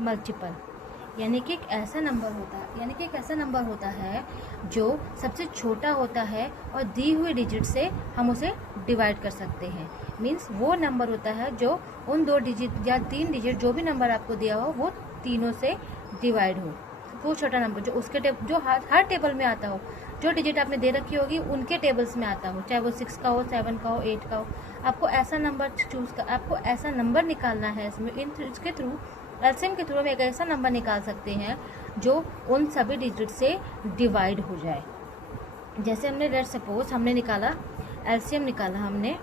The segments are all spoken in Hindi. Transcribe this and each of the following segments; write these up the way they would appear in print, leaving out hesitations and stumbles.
मल्टीपल, यानी कि एक ऐसा नंबर होता है जो सबसे छोटा होता है और दी हुई डिजिट से हम उसे डिवाइड कर सकते हैं। मीन्स वो नंबर होता है जो उन 2 डिजिट या 3 डिजिट जो भी नंबर आपको दिया हो वो तीनों से डिवाइड हो। वो छोटा नंबर जो उसके जो हर टेबल में आता हो, जो डिजिट आपने दे रखी होगी उनके टेबल्स में आता हो, चाहे वो 6 का हो, 7 का हो, 8 का हो। आपको ऐसा नंबर निकालना है। इसके थ्रू एलसीएम के थ्रू हम एक ऐसा नंबर निकाल सकते हैं जो उन सभी डिजिट से डिवाइड हो जाए। जैसे हमने लेट्स सपोज हमने निकाला एलसीएम निकाला हमने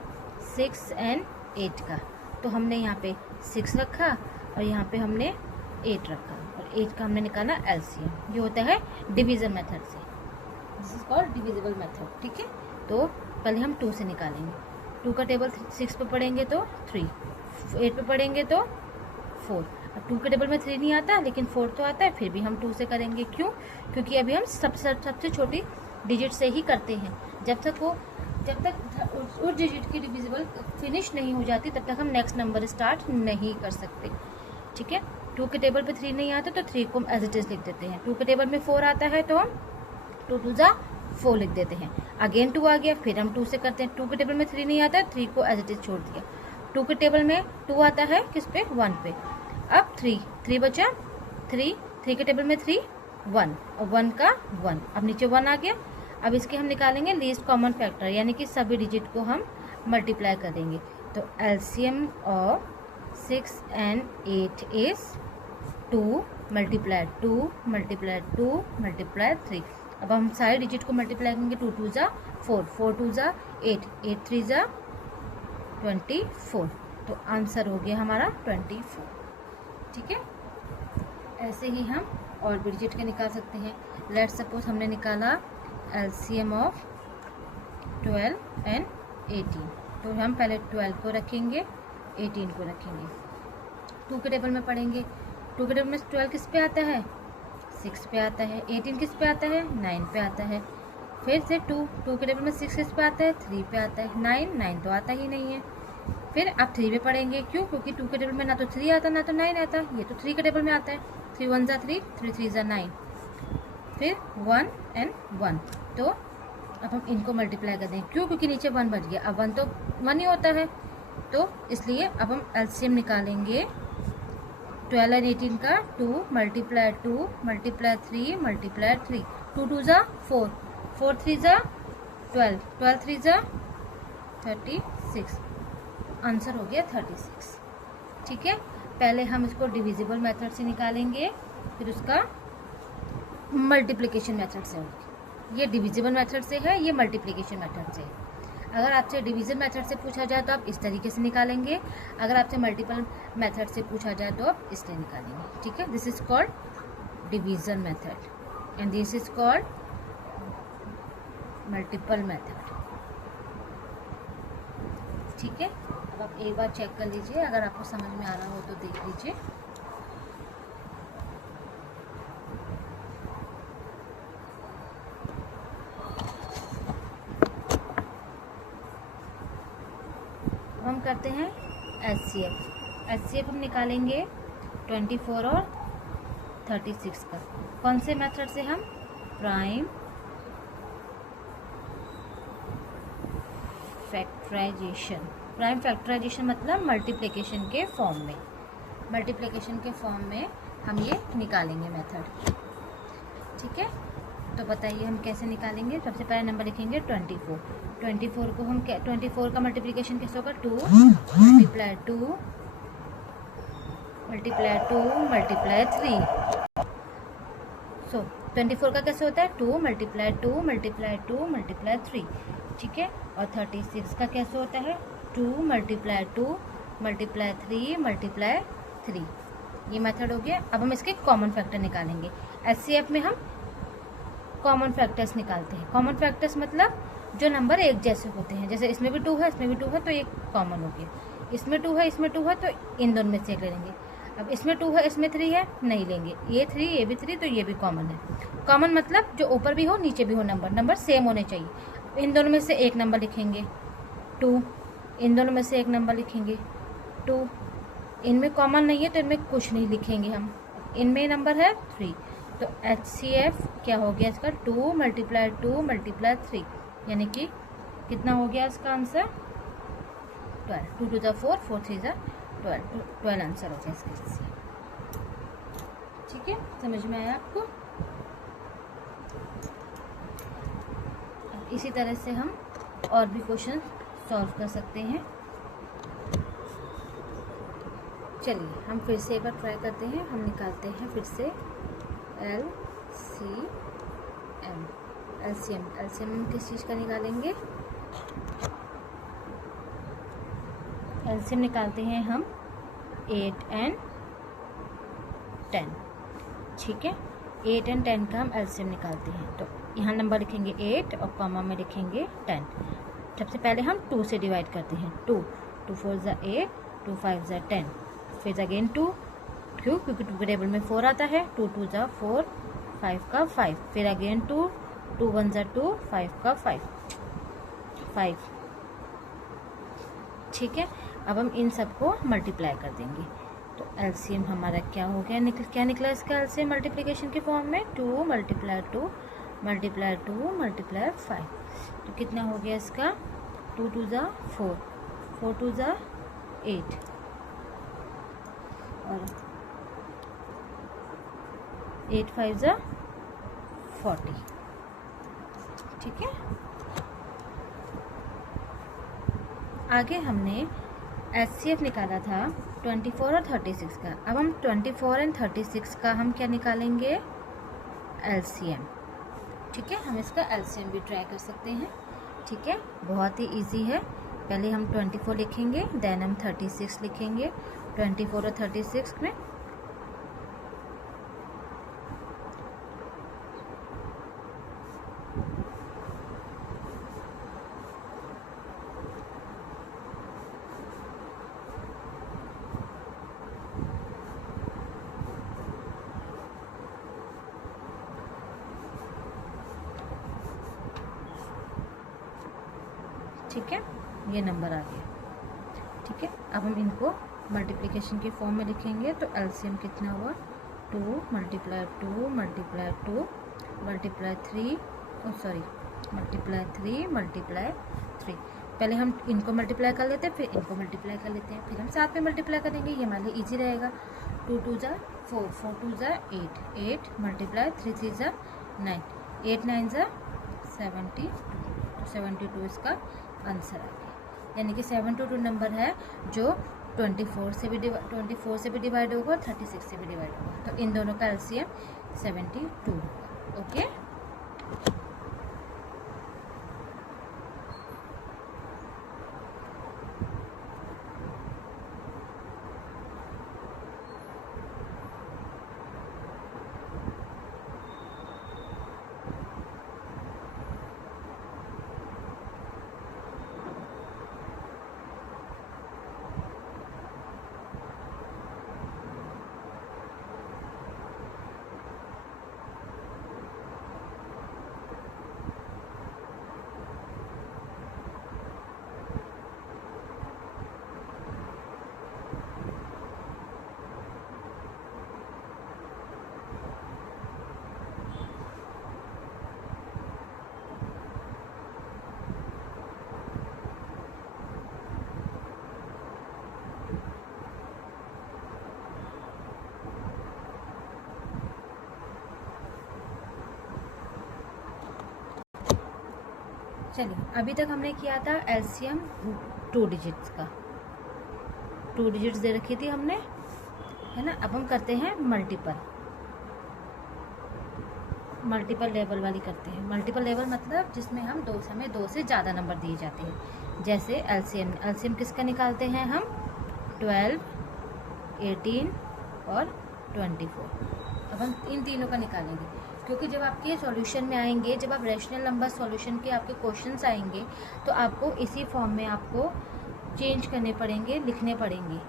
6 और 8 का, तो हमने यहाँ पे 6 रखा और यहाँ पे हमने 8 रखा और 8 का हमने निकाला एलसीएम। ये होता है डिवीजन मेथड से, this is called divisible method. ठीक है, तो पहले हम 2 से निकालेंगे। 2 का टेबल 6 पे पढ़ेंगे तो 3, 8 पे पढ़ेंगे तो 4। अब 2 के टेबल में 3 नहीं आता लेकिन 4 तो आता है, फिर भी हम 2 से करेंगे। क्यों? क्योंकि अभी हम सबसे छोटी डिजिट से ही करते हैं। जब तक उस डिजिट की डिविजिबल फिनिश नहीं हो जाती तब तक हम नेक्स्ट नंबर स्टार्ट नहीं कर सकते। ठीक है, 2 के टेबल पे 3 नहीं आता तो 3 को हम एज इट इज लिख देते हैं। 2 के टेबल में 4 आता है तो हम 2 2 जा 4 लिख देते हैं। अगेन 2 आ गया, फिर हम 2 से करते हैं। 2 के टेबल में 3 नहीं आता, 3 को एज इट इज छोड़ दिया। 2 के टेबल में 2 आता है किस पे? 1 पे। अब 3 बचा, 3 के टेबल में 3 1 और 1 का 1, अब नीचे 1 आ गया। अब इसके हम निकालेंगे लीस्ट कॉमन फैक्टर, यानी कि सभी डिजिट को हम मल्टीप्लाई करेंगे। तो एलसीएम ऑफ 6 और 8 इज 2 मल्टीप्लाई 2 मल्टीप्लाई 2 मल्टीप्लाई 3। अब हम सारे डिजिट को मल्टीप्लाई करेंगे। 2 2 जा 4, 4 2 जा 8, 8 3 जा 24। तो आंसर हो गया हमारा 24। ठीक है, ऐसे ही हम और भी डिजिट के निकाल सकते हैं। लेट्स सपोज हमने निकाला एलसीएम ऑफ 12 और 18, तो हम पहले 12 को रखेंगे, 18 को रखेंगे। 2 के टेबल में पढ़ेंगे। 2 के टेबल में 12 किस पे आता है? 6 पे आता है। 18 किस पे आता है? 9 पे आता है। फिर से 2 के टेबल में 6 किस पे आता है? 3 पे आता है। 9 तो आता ही नहीं है। फिर आप 3 पे पढ़ेंगे। क्यों? क्योंकि 2 के टेबल में ना तो 3 आता ना तो 9 आता, ये तो 3 के टेबल में आता है। 3 1 जा 3, 3 3 जा 9, फिर 1 और 1। तो अब हम इनको मल्टीप्लाई कर देंगे। क्यों? क्योंकि नीचे 1 बच गया। अब 1 तो 1 ही होता है, तो इसलिए अब हम एलसीएम निकालेंगे 12 और 18 का। 2 मल्टीप्लाई 2 मल्टीप्लाई 3 मल्टीप्लाई 3। 2 2 जा 4, 4 3 जा 12, 12 3 जा 36। आंसर हो गया 36। ठीक है, पहले हम इसको डिविजिबल मेथड से निकालेंगे, फिर उसका मल्टीप्लिकेशन मेथड से होगा। ये डिविजिबल मेथड से है, ये मल्टीप्लिकेशन मेथड से है। अगर आपसे डिवीजन मेथड से पूछा जाए तो आप इस तरीके से निकालेंगे, अगर आपसे मल्टीपल मेथड से पूछा जाए तो आप इस तरह निकालेंगे। ठीक है, this is called division method and this is called multiple method. ठीक है, अब आप एक बार चेक कर लीजिए, अगर आपको समझ में आ रहा हो तो देख लीजिए। हम करते हैं एचसीएफ हम निकालेंगे 24 और 36 का। कौन से मेथड से? हम प्राइम फैक्टराइजेशन मतलब मल्टीप्लिकेशन के फॉर्म में हम ये निकालेंगे मेथड। ठीक है, तो बताइए हम कैसे निकालेंगे। सबसे पहले नंबर लिखेंगे 24। 24 को हम 24 का मल्टीप्लिकेशन कैसे होगा? 2 मल्टीप्लाई 2 मल्टीप्लाई 2 मल्टीप्लाई 3। सो 24 का कैसे होता है? 2 मल्टीप्लाई 2 मल्टीप्लाई 2 मल्टीप्लाई 3। ठीक है, और 36 का कैसे होता है? 2 मल्टीप्लाई 2 मल्टीप्लाई 3 मल्टीप्लाई 3। ये मेथड हो गया। अब हम इसके कॉमन फैक्टर निकालेंगे। एचसीएफ में हम कॉमन फैक्टर्स निकालते हैं। कॉमन फैक्टर्स मतलब जो नंबर एक जैसे होते हैं, जैसे इसमें भी 2 है, इसमें भी 2 है, तो एक कॉमन हो गया। इसमें 2 है, इसमें 2 है, तो इन दोनों में से एक ले लेंगे। अब इसमें 2 है, इसमें 3 है, नहीं लेंगे। ये 3, ये भी 3, तो ये भी कॉमन है। कॉमन मतलब जो ऊपर भी हो नीचे भी हो, नंबर सेम होने चाहिए। इन दोनों में से एक नंबर लिखेंगे 2, इन दोनों में से एक नंबर लिखेंगे 2। इनमें कॉमन नहीं है तो इनमें कुछ नहीं लिखेंगे हम। इनमें नंबर है 3, तो HCF क्या हो गया इसका 2 मल्टीप्लाई 3, यानी कि कितना हो गया इसका आंसर 12, 2 टू द 4, 4 3 ज़ा 12 आंसर हो गया इसका। ठीक है, समझ में आया आपको? इसी तरह से हम और भी क्वेश्चन सॉल्व कर सकते हैं। चलिए हम फिर से एक बार ट्राई करते हैं। हम निकालते हैं फिर से एलसीएम किस चीज़ का निकालेंगे? एलसीएम निकालते हैं हम 8 and 10। ठीक है, 8 and 10 का हम एलसीएम निकालते हैं। तो यहाँ नंबर लिखेंगे 8 और कॉमा में लिखेंगे 10। सबसे पहले हम 2 से डिवाइड करते हैं। 2 4 ज़ा 8, 2 5 ज़ा 10, फिर अगेन 2, क्यों? क्योंकि 2 के टेबल में 4 आता है। 2 2 ज़ा 4, 5 का 5, फिर अगेन 2 1 ज़ा 2, 5 का 5। ठीक है, अब हम इन सबको मल्टीप्लाई कर देंगे। तो एलसीएम हमारा क्या हो गया? क्या निकला इसका एलसीएम मल्टीप्लिकेशन के फॉर्म में? 2 मल्टीप्लाई 2 मल्टीप्लाई 2 मल्टीप्लाई 5। तो कितना हो गया इसका? 2 2 ज़ा 4, 4 2 ज़ा 8 और 8 5 ज़ा 40। ठीक है, आगे हमने HCF निकाला था 24 और 36 का। अब हम 24 और 36 का हम क्या निकालेंगे? LCM। ठीक है, हम इसका LCM भी ट्राई कर सकते हैं। ठीक है, बहुत ही इजी है। पहले हम 24 लिखेंगे, देन हम 36 लिखेंगे। 24 और 36 में ठीक है, ये नंबर आ गया। ठीक है, अब हम इनको मल्टीप्लिकेशन के फॉर्म में लिखेंगे। तो एलसीएम कितना हुआ? 2 multiply 2 multiply 2 multiply 3 multiply 3 multiply 3। पहले हम इनको मल्टीप्लाई कर लेते हैं, फिर इनको मल्टीप्लाई कर लेते हैं, फिर हम साथ में मल्टीप्लाई करेंगे। ये हमारे लिए ईजी रहेगा। 2 2 ज़ा 4, 4 2 ज़ा 8, 8 मल्टीप्लाई 3 3 ज़ा 9, 8 9 ज़ा 72। तो 72 इसका आंसर आ गया। यानी कि 72 नंबर है जो 24 से भी डिवाइड होगा और 36 से भी डिवाइड होगा। तो इन दोनों का एलसीएम 72 होगा। ओके, चलिए अभी तक हमने किया था एलसीएम 2 डिजिट्स का। 2 डिजिट्स दे रखी थी हमने, है ना। अब हम करते हैं मल्टीपल लेवल वाली करते हैं। मल्टीपल लेवल मतलब जिसमें हमें 2 से ज़्यादा नंबर दिए जाते हैं। जैसे एलसीएम किसका निकालते हैं हम? 12, 18 और 24। अब हम इन तीनों का निकालेंगे, क्योंकि जब आपके सॉल्यूशन में आएंगे, जब आप रैशनल नंबर सॉल्यूशन के आपके क्वेश्चंस आएंगे तो आपको इसी फॉर्म में आपको चेंज करने पड़ेंगे, लिखने पड़ेंगे।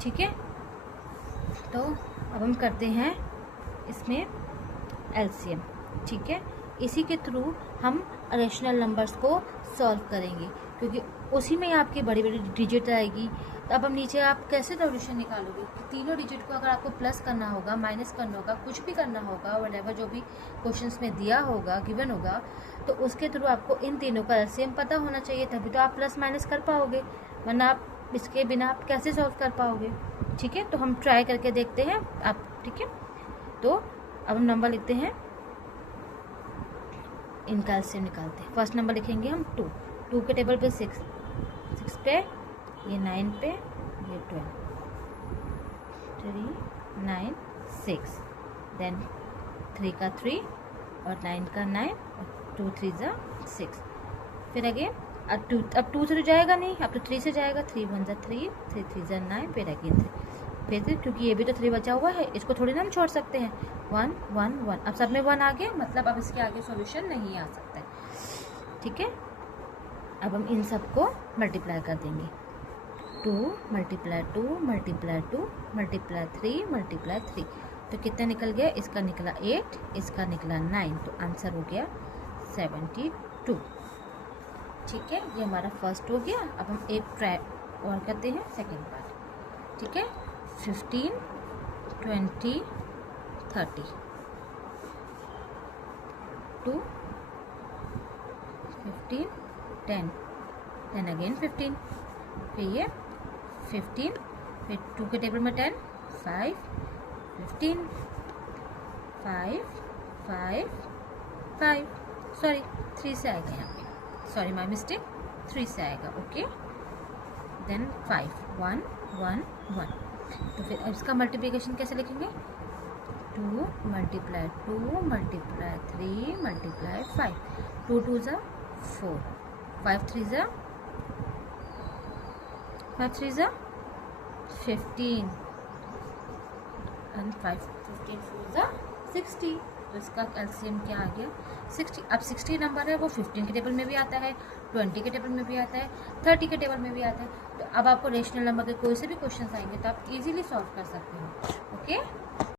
ठीक है, तो अब हम करते हैं इसमें एलसीएम। ठीक है, इसी के थ्रू हम रैशनल नंबर्स को सॉल्व करेंगे, क्योंकि उसी में आपकी बड़ी बड़ी डिजिट आएगी। तो अब हम नीचे आप कैसे सॉल्यूशन निकालोगे? तीनों डिजिट को अगर आपको प्लस करना होगा, माइनस करना होगा, कुछ भी करना होगा, व्हाटएवर जो भी क्वेश्चंस में दिया होगा, गिवन होगा, तो उसके थ्रू आपको इन तीनों का एलसीएम पता होना चाहिए, तभी तो आप प्लस माइनस कर पाओगे, वरना आप इसके बिना आप कैसे सॉल्व कर पाओगे? ठीक है, तो हम ट्राई करके देखते हैं आप। ठीक है, तो अब हम नंबर लिखते हैं, इनका एलसीएम निकालते हैं। फर्स्ट नंबर लिखेंगे हम 2 के टेबल पे 6 पे, ये 9 पे, ये 12, 3 9 6, देन 3 का 3 और 9 का 9 और 2 3 जा 6। फिर अगेन अब 2 से तो जाएगा नहीं, अब तो 3 से जाएगा, 3 1 जा 3, 3 3 जा 9, फिर अगेन 3, फिर क्योंकि ये भी तो 3 बचा हुआ है, इसको थोड़ी ना हम छोड़ सकते हैं। 1 1 1, अब सब में 1 आ गया, मतलब अब इसके आगे सॉल्यूशन नहीं आ सकता है। ठीक है, अब हम इन सबको मल्टीप्लाई कर देंगे। 2 मल्टीप्लाई 2 मल्टीप्लाई 2 मल्टीप्लाई 3 मल्टीप्लाई 3, तो कितना निकल गया? इसका निकला 8, इसका निकला 9, तो आंसर हो गया 72। ठीक है, ये हमारा फर्स्ट हो गया। अब हम एक ट्राई और करते हैं, सेकेंड पार्ट। ठीक है, 15 20 30, 2 15 10 10 अगेन 15, फिर ये 15, फिर 2 के टेबल में 10 5 15 5 5 5, सॉरी 3 से आएगा यहाँ पे, सॉरी माय मिस्टेक, 3 से आएगा। ओके, देन 5 1 1 1, तो फिर इसका मल्टीप्लिकेशन कैसे लिखेंगे? 2 मल्टीप्लाई 2 मल्टीप्लाई 3 मल्टीप्लाई 5, 2 2 जा 4, 5 3 जा 15 एंड 5 15 4 जा 60, तो इसका एलसीएम क्या आ गया? 60। अब 60 नंबर है वो 15 के टेबल में भी आता है, 20 के टेबल में भी आता है, 30 के टेबल में भी आता है। तो अब आपको रेशनल नंबर के कोई से भी क्वेश्चन आएंगे तो आप इजीली सॉल्व कर सकते हो। ओके।